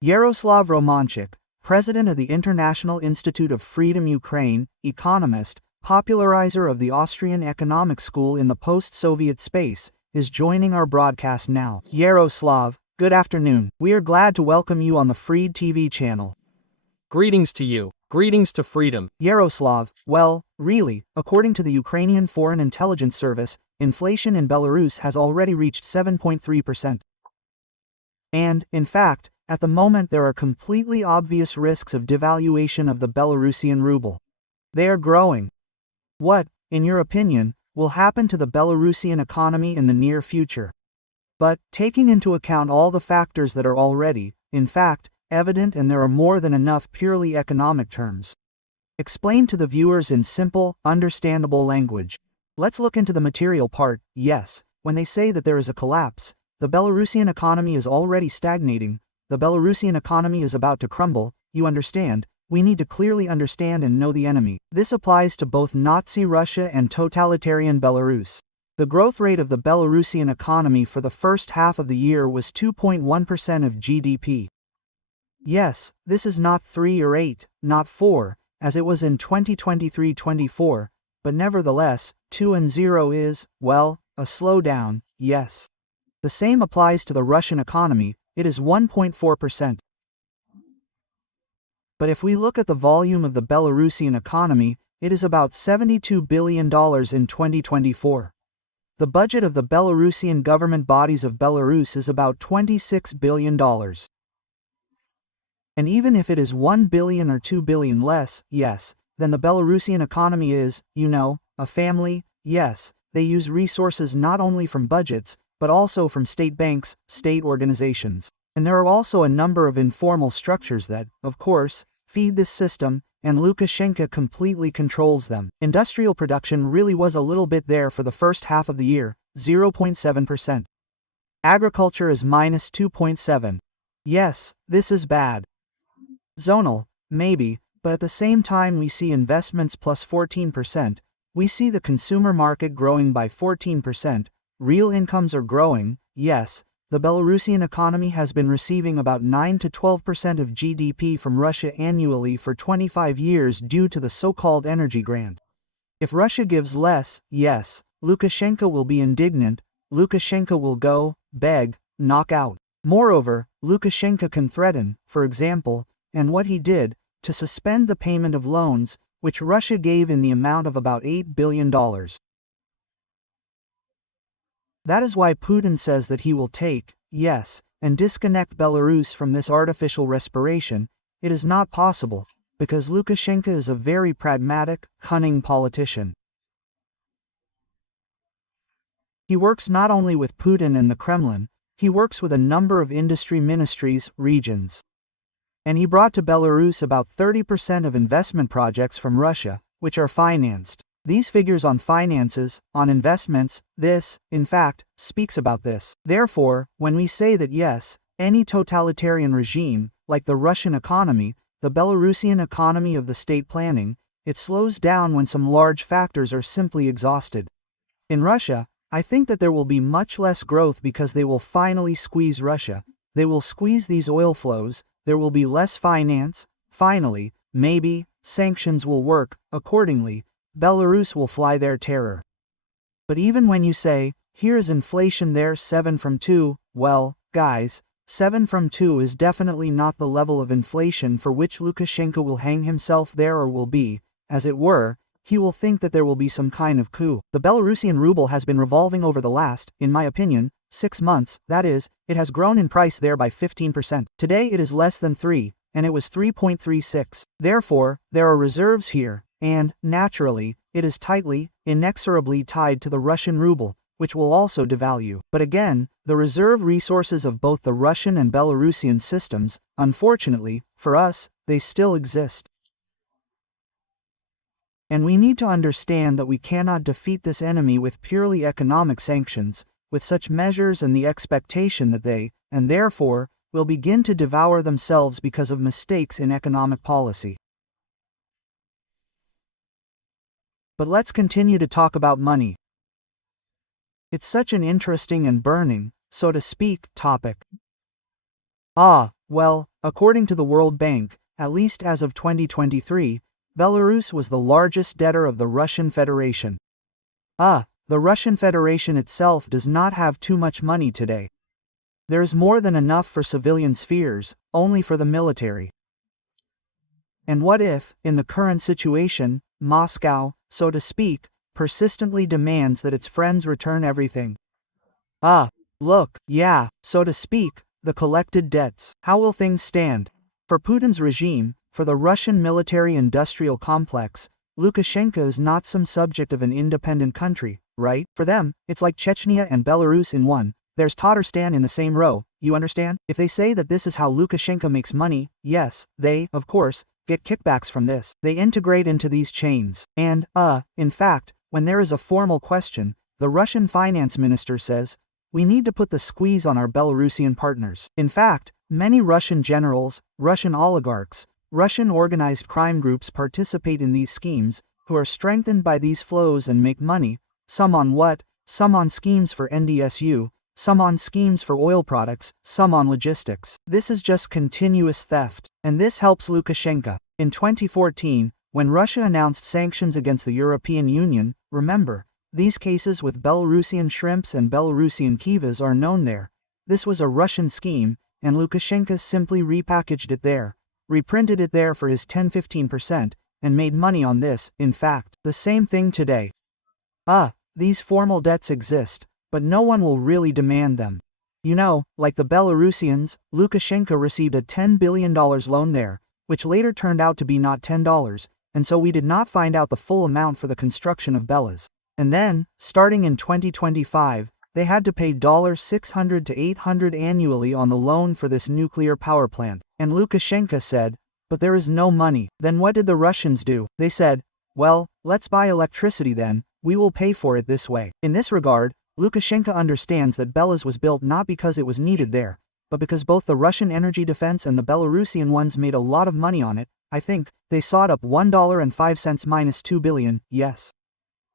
Yaroslava Романчук, president of the International Institute of Freedom Ukraine, economist, popularizer of the Austrian economic school in the post-Soviet space, is joining our broadcast now. Yaroslav, good afternoon. We are glad to welcome you on the Freed TV channel. Greetings to you. Greetings to freedom. Yaroslav, well, really, according to the Ukrainian Foreign Intelligence Service, inflation in Belarus has already reached 7.3%. And, in fact, at the moment there are completely obvious risks of devaluation of the Belarusian ruble. They are growing. What, in your opinion, will happen to the Belarusian economy in the near future? But, taking into account all the factors that are already, in fact, evident, and there are more than enough purely economic terms. Explain to the viewers in simple, understandable language. Let's look into the material part. Yes, when they say that there is a collapse, the Belarusian economy is already stagnating, the Belarusian economy is about to crumble, you understand, we need to clearly understand and know the enemy. This applies to both Nazi Russia and totalitarian Belarus. The growth rate of the Belarusian economy for the first half of the year was 2.1% of GDP. Yes, this is not 3 or 8, not 4, as it was in 2023-24, but nevertheless, 2 and 0 is, well, a slowdown, yes. The same applies to the Russian economy, it is 1.4%. But if we look at the volume of the Belarusian economy, it is about $72 billion in 2024. The budget of the Belarusian government bodies of Belarus is about $26 billion. And even if it is 1 billion or 2 billion less, yes, then the Belarusian economy is, a family, yes, they use resources not only from budgets, but also from state banks, state organizations. And there are also a number of informal structures that, of course, feed this system, and Lukashenko completely controls them. Industrial production really was a little bit there for the first half of the year, 0.7%. Agriculture is minus 2.7%. Yes, this is bad. Zonal, maybe, but at the same time we see investments plus 14%, we see the consumer market growing by 14%, real incomes are growing, yes, the Belarusian economy has been receiving about 9 to 12% of GDP from Russia annually for 25 years due to the so-called energy grant. If Russia gives less, yes, Lukashenko will be indignant, Lukashenko will go, beg, knock out. Moreover, Lukashenko can threaten, for example, and what he did, to suspend the payment of loans, which Russia gave in the amount of about $8 billion. That is why Putin says that he will take, yes, and disconnect Belarus from this artificial respiration. It is not possible, because Lukashenko is a very pragmatic, cunning politician. He works not only with Putin and the Kremlin, he works with a number of industry ministries, regions. And he brought to Belarus about 30% of investment projects from Russia, which are financed. These figures on finances, on investments, this, in fact, speaks about this. Therefore, when we say that yes, any totalitarian regime, like the Russian economy, the Belarusian economy of the state planning, it slows down when some large factors are simply exhausted. In Russia, I think that there will be much less growth because they will finally squeeze Russia, they will squeeze these oil flows, there will be less finance, finally, maybe, sanctions will work, accordingly, Belarus will fly their terror. But even when you say, here is inflation there 7 from 2, well, guys, 7 from 2 is definitely not the level of inflation for which Lukashenko will hang himself there or will be, as it were, he will think that there will be some kind of coup. The Belarusian ruble has been revolving over the last, in my opinion, 6 months, that is, it has grown in price there by 15%. Today it is less than 3, and it was 3.36. Therefore, there are reserves here, and, naturally, it is tightly, inexorably tied to the Russian ruble, which will also devalue. But again, the reserve resources of both the Russian and Belarusian systems, unfortunately, for us, they still exist. And we need to understand that we cannot defeat this enemy with purely economic sanctions, with such measures and the expectation that they, and therefore, will begin to devour themselves because of mistakes in economic policy. But let's continue to talk about money. It's such an interesting and burning, so to speak, topic. Well, according to the World Bank, at least as of 2023, Belarus was the largest debtor of the Russian Federation. The Russian Federation itself does not have too much money today. There is more than enough for civilian spheres, only for the military. And what if, in the current situation, Moscow, so to speak, persistently demands that its friends return everything? Look, yeah, so to speak, the collected debts. How will things stand? For Putin's regime, for the Russian military-industrial complex, Lukashenko is not some subject of an independent country, right? For them, it's like Chechnya and Belarus in one. There's Tatarstan in the same row, you understand? If they say that this is how Lukashenko makes money, yes, they, of course, get kickbacks from this. They integrate into these chains. And, in fact, when there is a formal question, the Russian finance minister says, we need to put the squeeze on our Belarusian partners. In fact, many Russian generals, Russian oligarchs, Russian organized crime groups participate in these schemes, who are strengthened by these flows and make money, some on what? Some on schemes for NDSU, some on schemes for oil products, some on logistics. This is just continuous theft, and this helps Lukashenko. In 2014, when Russia announced sanctions against the European Union, remember, these cases with Belarusian shrimps and Belarusian kivas are known there. This was a Russian scheme, and Lukashenko simply repackaged it there, reprinted it there for his 10-15%, and made money on this. In fact, the same thing today. These formal debts exist, but no one will really demand them. You know, like the Belarusians, Lukashenko received a $10 billion loan there, which later turned out to be not $10, and so we did not find out the full amount for the construction of Belas. And then, starting in 2025, they had to pay $600 to $800 annually on the loan for this nuclear power plant. And Lukashenko said, but there is no money. Then what did the Russians do? They said, well, let's buy electricity then, we will pay for it this way. In this regard, Lukashenko understands that Belarus was built not because it was needed there, but because both the Russian energy defense and the Belarusian ones made a lot of money on it. I think they sawed up $1.05 minus $2 billion, yes.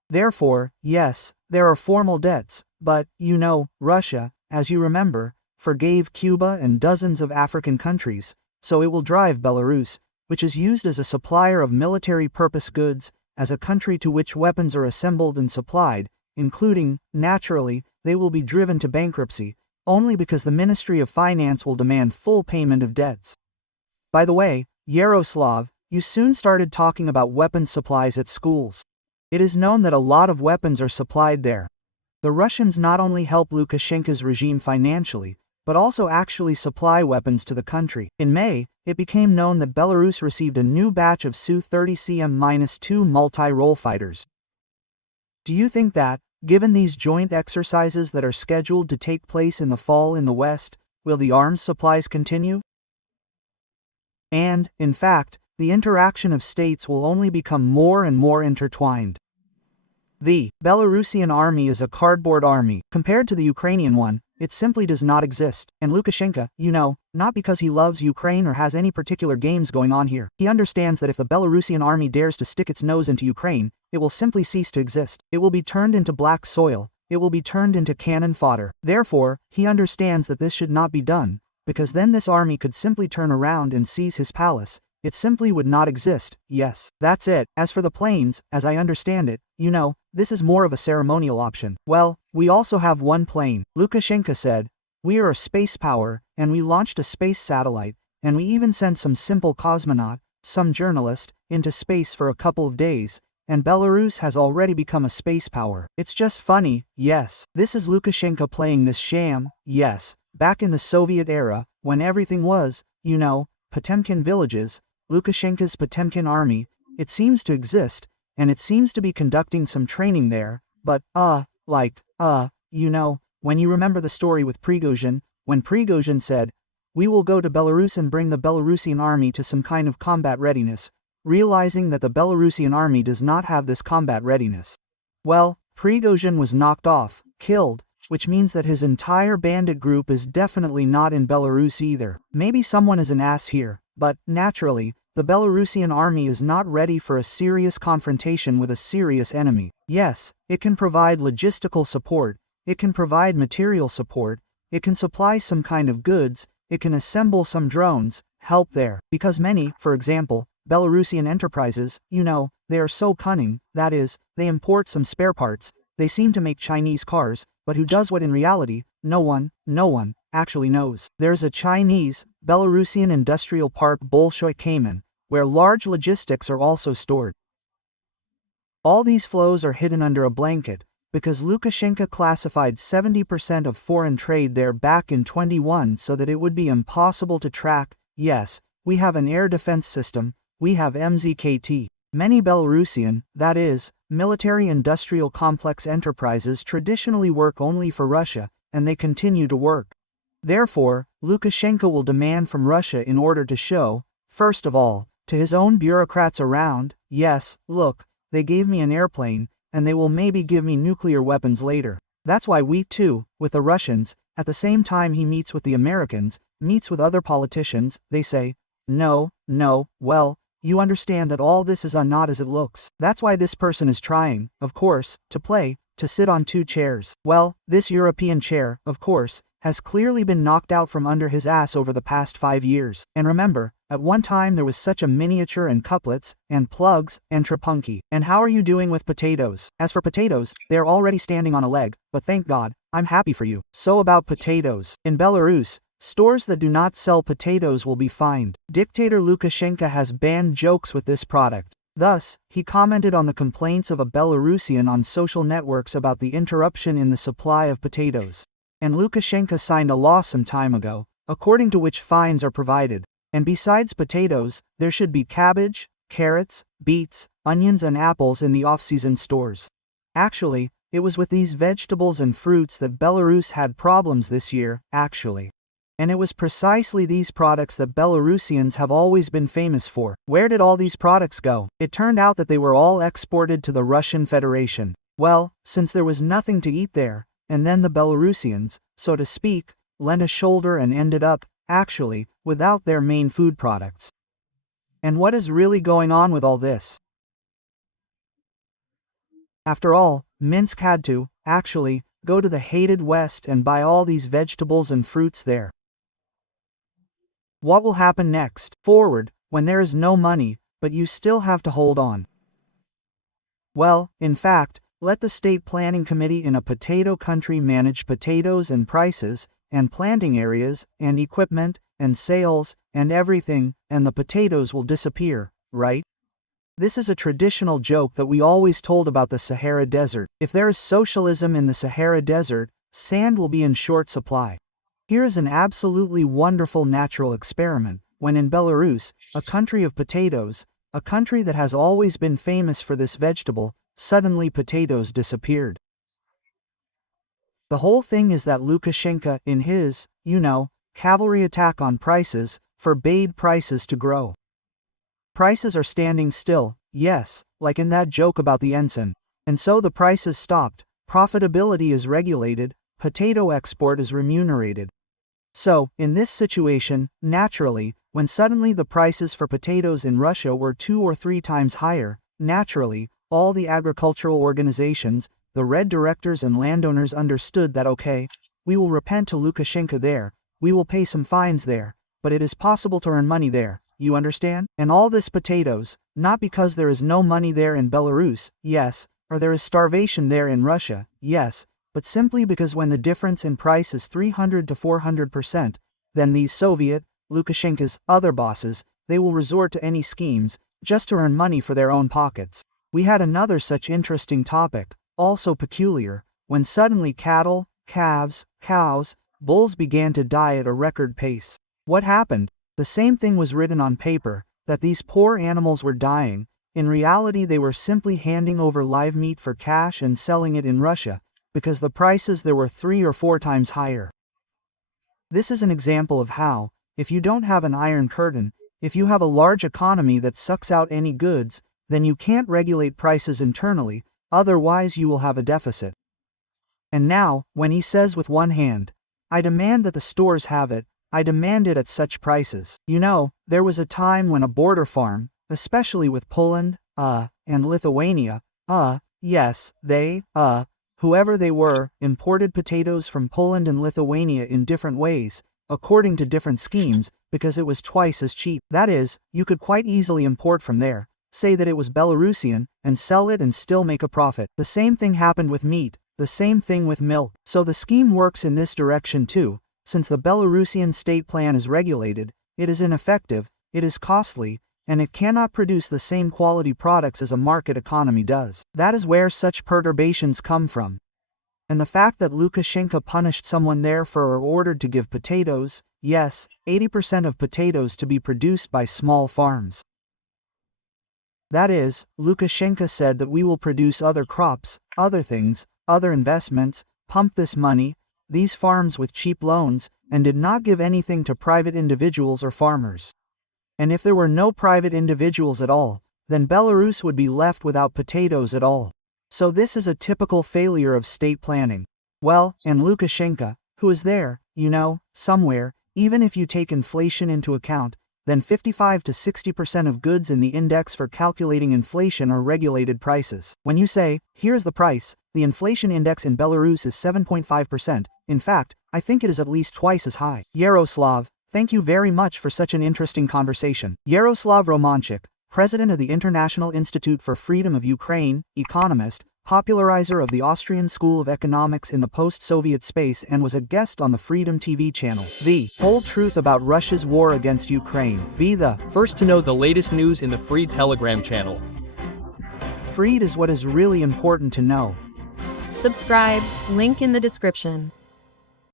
Therefore, yes, there are formal debts, but, you know, Russia, as you remember, forgave Cuba and dozens of African countries, so it will drive Belarus, which is used as a supplier of military-purpose goods, as a country to which weapons are assembled and supplied, including, naturally, they will be driven to bankruptcy, only because the Ministry of Finance will demand full payment of debts. By the way, Yaroslav, you soon started talking about weapons supplies at schools. It is known that a lot of weapons are supplied there. The Russians not only help Lukashenko's regime financially, but also actually supply weapons to the country. In May, it became known that Belarus received a new batch of Su-30cm-2 multi-role fighters. Do you think that, given these joint exercises that are scheduled to take place in the fall in the West, will the arms supplies continue? And, in fact, the interaction of states will only become more and more intertwined. The Belarusian army is a cardboard army. Compared to the Ukrainian one, it simply does not exist. And Lukashenko, you know, not because he loves Ukraine or has any particular games going on here. He understands that if the Belarusian army dares to stick its nose into Ukraine, it will simply cease to exist. It will be turned into black soil. It will be turned into cannon fodder. Therefore, he understands that this should not be done, because then this army could simply turn around and seize his palace. It simply would not exist. Yes, that's it. As for the planes, as I understand it, you know, this is more of a ceremonial option. Well, we also have one plane. Lukashenko said, we are a space power, and we launched a space satellite, and we even sent some simple cosmonaut, some journalist, into space for a couple of days, and Belarus has already become a space power. It's just funny, yes. This is Lukashenko playing this sham, yes. Back in the Soviet era, when everything was, you know, Potemkin villages, Lukashenko's Potemkin army, it seems to exist, and it seems to be conducting some training there, but, you know, when you remember the story with Prigozhin, when Prigozhin said, we will go to Belarus and bring the Belarusian army to some kind of combat readiness, realizing that the Belarusian army does not have this combat readiness. Well, Prigozhin was knocked off, killed, which means that his entire bandit group is definitely not in Belarus either. Maybe someone is an ass here, but, naturally, the Belarusian army is not ready for a serious confrontation with a serious enemy. Yes, it can provide logistical support, it can provide material support, it can supply some kind of goods, it can assemble some drones, help there. Because many, for example, Belarusian enterprises, they are so cunning, that is, they import some spare parts, they seem to make Chinese cars, but who does what in reality? No one actually knows. There's a Chinese, Belarusian industrial park Bolshoi Cayman, where large logistics are also stored. All these flows are hidden under a blanket, because Lukashenko classified 70% of foreign trade there back in 21 so that it would be impossible to track. Yes, we have an air defense system, we have MZKT. Many Belarusian, that is, military-industrial complex enterprises traditionally work only for Russia, and they continue to work. Therefore, Lukashenko will demand from Russia in order to show, first of all, to his own bureaucrats around, yes, look, they gave me an airplane, and they will maybe give me nuclear weapons later. That's why we too, with the Russians, at the same time he meets with the Americans, meets with other politicians, they say, no, well, you understand that all this is not as it looks. That's why this person is trying, of course, to sit on two chairs. Well, this European chair, of course, has clearly been knocked out from under his ass over the past 5 years. And remember, at one time there was such a miniature and couplets, and plugs, and trapunky. And how are you doing with potatoes? As for potatoes, they are already standing on a leg, but thank God, I'm happy for you. So about potatoes. In Belarus, stores that do not sell potatoes will be fined. Dictator Lukashenko has banned jokes with this product. Thus, he commented on the complaints of a Belarusian on social networks about the interruption in the supply of potatoes. And Lukashenko signed a law some time ago, according to which fines are provided. And besides potatoes, there should be cabbage, carrots, beets, onions and apples in the off-season stores. Actually, it was with these vegetables and fruits that Belarus had problems this year, actually. And it was precisely these products that Belarusians have always been famous for. Where did all these products go? It turned out that they were all exported to the Russian Federation. Well, since there was nothing to eat there, and then the Belarusians, so to speak, lent a shoulder and ended up, actually, without their main food products. And what is really going on with all this? After all, Minsk had to, actually, go to the hated West and buy all these vegetables and fruits there. What will happen next? Forward, when there is no money, but you still have to hold on. Well, in fact, let the State Planning Committee in a potato country manage potatoes and prices, and planting areas, and equipment, and sales, and everything, and the potatoes will disappear, right? This is a traditional joke that we always told about the Sahara Desert. If there is socialism in the Sahara Desert, sand will be in short supply. Here is an absolutely wonderful natural experiment, when in Belarus, a country of potatoes, a country that has always been famous for this vegetable, suddenly potatoes disappeared. The whole thing is that Lukashenko, in his, cavalry attack on prices, forbade prices to grow. Prices are standing still, yes, like in that joke about the ensign. And so the prices stopped, profitability is regulated, potato export is remunerated. So, in this situation, naturally, when suddenly the prices for potatoes in Russia were 2 or 3 times higher, naturally, all the agricultural organizations, the red directors and landowners understood that okay, we will repent to Lukashenko there, we will pay some fines there, but it is possible to earn money there, you understand? And all this potatoes, not because there is no money there in Belarus, yes, or there is starvation there in Russia, yes, but simply because when the difference in price is 300 to 400%, then these Soviet, Lukashenko's other bosses, they will resort to any schemes, just to earn money for their own pockets. We had another such interesting topic, also peculiar, when suddenly cattle, calves, cows, bulls began to die at a record pace. What happened? The same thing was written on paper, that these poor animals were dying. In reality they were simply handing over live meat for cash and selling it in Russia, because the prices there were 3 or 4 times higher. This is an example of how, if you don't have an iron curtain, if you have a large economy that sucks out any goods, then you can't regulate prices internally, otherwise you will have a deficit. And now, when he says with one hand, I demand that the stores have it, I demand it at such prices. There was a time when a border farm, especially with Poland, and Lithuania, yes, they, whoever they were, imported potatoes from Poland and Lithuania in different ways, according to different schemes, because it was twice as cheap. That is, you could quite easily import from there, say that it was Belarusian, and sell it and still make a profit. The same thing happened with meat, the same thing with milk. So the scheme works in this direction too. Since the Belarusian state plan is regulated, it is ineffective, it is costly, and it cannot produce the same quality products as a market economy does. That is where such perturbations come from. And the fact that Lukashenko punished someone there for or ordered to give potatoes, yes, 80% of potatoes to be produced by small farms. That is, Lukashenko said that we will produce other crops, other things, other investments, pump this money, these farms with cheap loans, and did not give anything to private individuals or farmers. And if there were no private individuals at all, then Belarus would be left without potatoes at all. So this is a typical failure of state planning. Well, and Lukashenko, who is there, you know, somewhere, even if you take inflation into account, then 55 to 60% of goods in the index for calculating inflation are regulated prices. When you say, here's the price, the inflation index in Belarus is 7.5%, in fact, I think it is at least twice as high. Yaroslav, thank you very much for such an interesting conversation. Yaroslav Romanchuk, president of the International Institute for Freedom of Ukraine, economist, popularizer of the Austrian School of Economics in the post-Soviet space, and was a guest on the Freedom TV channel. The whole truth about Russia's war against Ukraine. Be the first to know the latest news in the free Telegram channel. Freed is what is really important to know. Subscribe, link in the description.